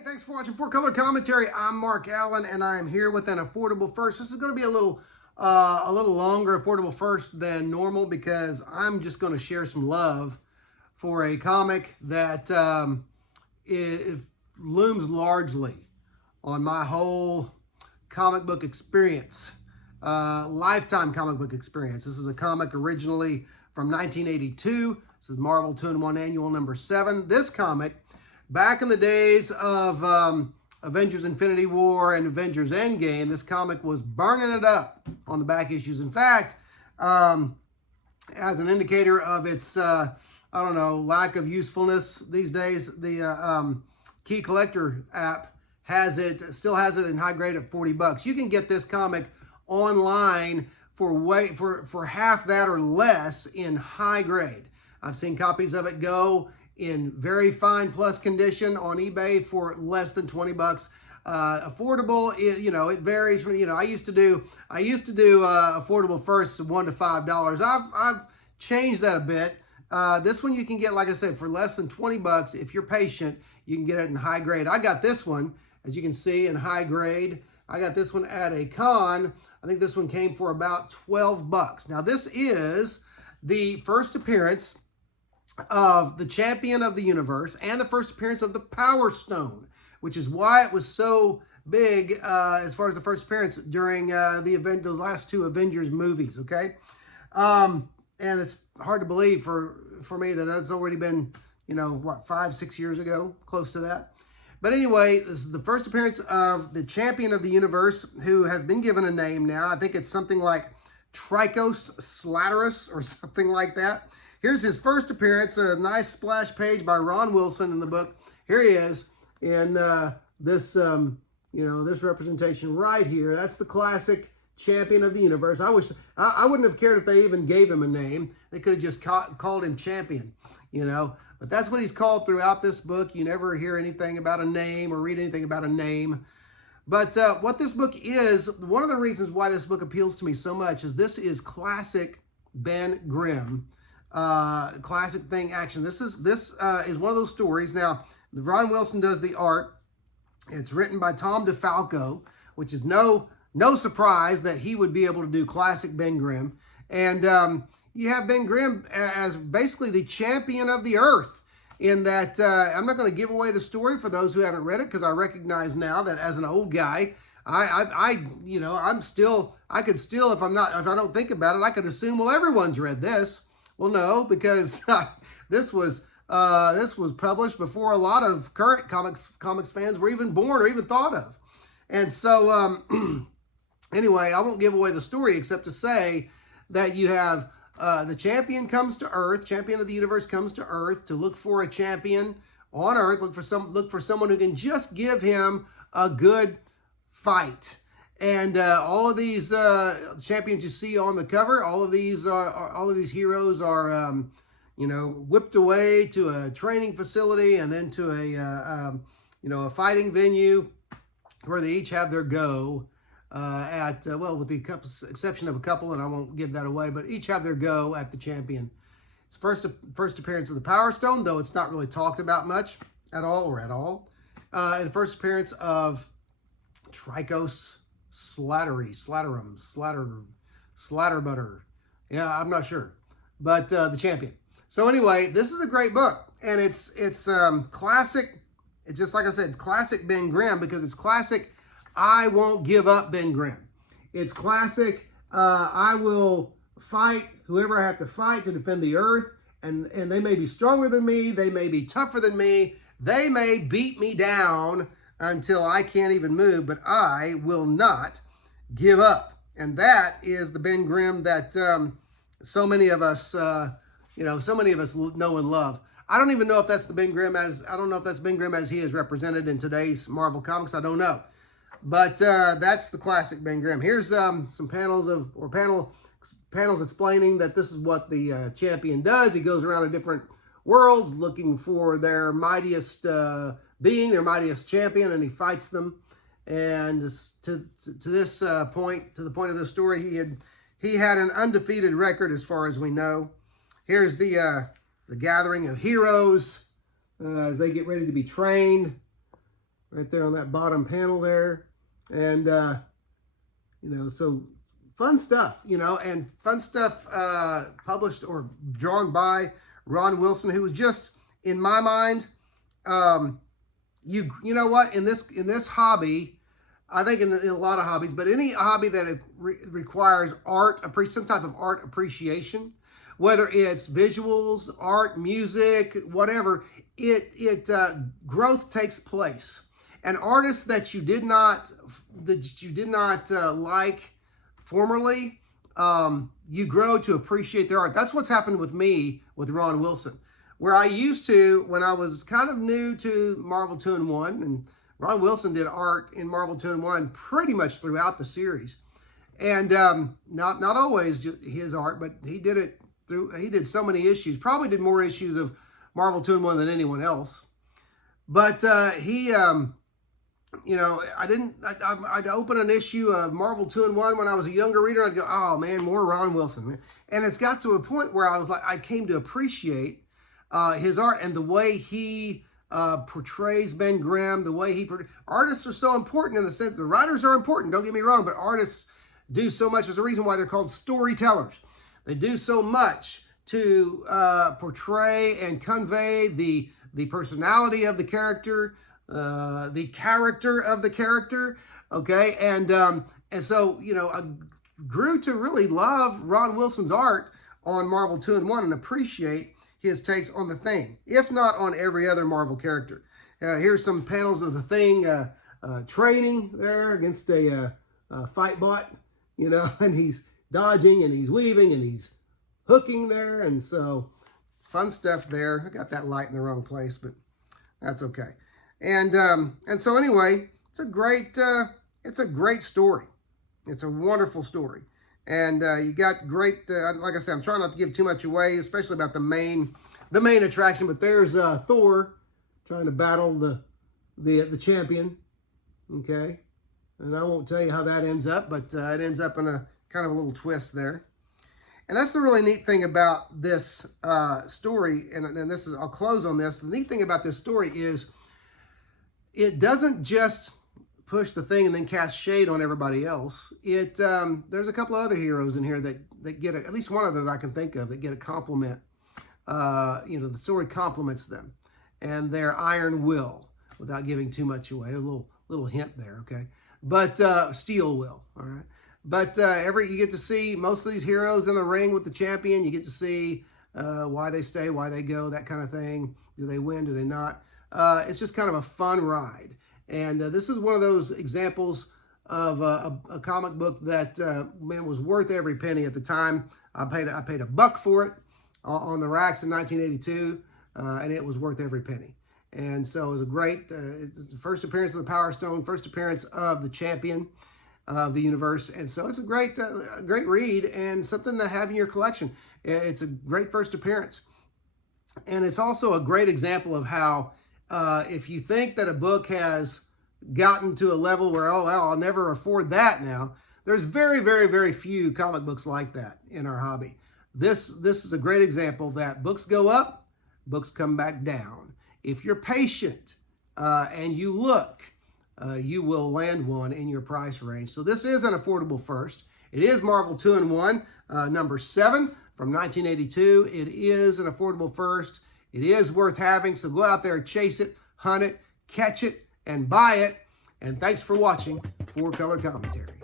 Hey, thanks for watching 4Color Commentary. I'm Mark Allen, and I'm here with an affordable first. This is going to be a little longer affordable first than normal because I'm just going to share some love for a comic that it looms largely on my whole comic book experience, lifetime comic book experience. This is a comic originally from 1982. This is Marvel 2-in-1 Annual number 7. This comic, back in the days of Avengers Infinity War and Avengers Endgame, this comic was burning it up on the back issues. In fact, as an indicator of its, lack of usefulness these days, the Key Collector app still has it in high grade at $40. You can get this comic online for half that or less in high grade. I've seen copies of it go in very fine plus condition on eBay for less than $20. Affordable, it varies from, I used to do affordable first $1 to $5. I've changed that a bit. This one you can get, like I said, for less than $20. If you're patient, you can get it in high grade. I got this one, as you can see, in high grade. I got this one at a con. I think this one came for about $12. Now, this is the first appearance of the champion of the universe and the first appearance of the Power Stone, which is why it was so big as far as the first appearance during the last two Avengers movies, okay? And it's hard to believe for me that that's already been, 5-6 years ago, close to that. But anyway, this is the first appearance of the champion of the universe, who has been given a name now. I think it's something like Trichos Slaterus or something like that. Here's his first appearance, a nice splash page by Ron Wilson in the book. Here he is in this representation right here. That's the classic champion of the universe. I wouldn't have cared if they even gave him a name. They could have just called him champion, But that's what he's called throughout this book. You never hear anything about a name or read anything about a name. But what this book is, one of the reasons why this book appeals to me so much is this is classic Ben Grimm. Classic thing action. This is one of those stories. Now, Ron Wilson does the art. It's written by Tom DeFalco, which is no surprise that he would be able to do classic Ben Grimm. And you have Ben Grimm as basically the champion of the earth, in that I'm not going to give away the story for those who haven't read it, because I recognize now that as an old guy, I could still, if I don't think about it, I could assume, well, everyone's read this. Well, no, because this was published before a lot of current comics fans were even born or even thought of. And so, anyway, I won't give away the story except to say that you have the champion comes to Earth, champion of the universe comes to Earth to look for a champion on Earth, look for someone who can just give him a good fight. And all of these champions you see on the cover, all of these heroes are, whipped away to a training facility and then to a fighting venue where they each have their go with the exception of a couple, and I won't give that away, but each have their go at the champion. It's first appearance of the Power Stone, though it's not really talked about much at all. And first appearance of Trichos Slatterbutter. Yeah, I'm not sure, but the champion. So anyway, this is a great book, and it's classic. It's just like I said, it's classic Ben Grimm, because it's classic I won't give up Ben Grimm. It's classic I will fight whoever I have to fight to defend the earth, and they may be stronger than me, they may be tougher than me, they may beat me down until I can't even move, but I will not give up. And that is the Ben Grimm that so many of us know and love. I don't even know if that's the Ben Grimm as he is represented in today's Marvel Comics. I don't know. But that's the classic Ben Grimm. Here's some panels explaining that this is what the champion does. He goes around to different worlds looking for their mightiest being, their mightiest champion, and he fights them. And to the point of this story, he had an undefeated record as far as we know. Here's the gathering of heroes as they get ready to be trained. right there on that bottom panel there. And, you know, so fun stuff, you know, and fun stuff published or drawn by Ron Wilson, who was just, in my mind, you know what, in this hobby, I think in a lot of hobbies, but any hobby that requires art, some type of art appreciation, whether it's visuals, art, music, whatever, growth takes place. And artists that you did not like formerly, you grow to appreciate their art. That's what's happened with me with Ron Wilson, where I used to, when I was kind of new to Marvel 2-in-1, and Ron Wilson did art in Marvel 2-in-1 pretty much throughout the series. And not always just his art, but he did it through, he did so many issues, probably did more issues of Marvel 2-in-1 than anyone else. But you know, I'd open an issue of Marvel 2-in-1 when I was a younger reader. I'd go, oh man, more Ron Wilson. And it's got to a point where I was like, I came to appreciate his art and the way he portrays Ben Grimm, the way artists are so important in the sense, the writers are important, don't get me wrong, but artists do so much. There's a reason why they're called storytellers. They do so much to portray and convey the personality of the character, the character of the character, okay? And so, you know, I grew to really love Ron Wilson's art on Marvel 2-in-1 and appreciate his takes on the Thing, if not on every other Marvel character. Here's some panels of the Thing training there against a fight bot, you know, and he's dodging and he's weaving and he's hooking there, and so fun stuff there. I got that light in the wrong place, but that's okay. And so anyway, it's a great story. It's a wonderful story. And you got great, like I said, I'm trying not to give too much away, especially about the main attraction. But there's Thor trying to battle the champion, okay? And I won't tell you how that ends up, but it ends up in a kind of a little twist there. And that's the really neat thing about this story. And this is, I'll close on this. The neat thing about this story is it doesn't just push the Thing and then cast shade on everybody else. There's a couple of other heroes in here that get at least one of them that I can think of that get a compliment. You know, the story compliments them and their iron will, without giving too much away. A little hint there, okay? But steel will, all right? But you get to see most of these heroes in the ring with the champion. You get to see why they stay, why they go, that kind of thing. Do they win? Do they not? It's just kind of a fun ride. And this is one of those examples of a comic book that, man, was worth every penny at the time. I paid $1 for it on the racks in 1982, and it was worth every penny. And so it was a great first appearance of the Power Stone, first appearance of the champion of the universe. And so it's a great read and something to have in your collection. It's a great first appearance. And it's also a great example of how if you think that a book has gotten to a level where, oh, well, I'll never afford that now, there's very, very, very few comic books like that in our hobby. This is a great example that books go up, books come back down. If you're patient and you look, you will land one in your price range. So this is an affordable first. It is Marvel 2-in-1, number 7 from 1982. It is an affordable first. It is worth having, so go out there, chase it, hunt it, catch it, and buy it. And thanks for watching 4 Color Commentary.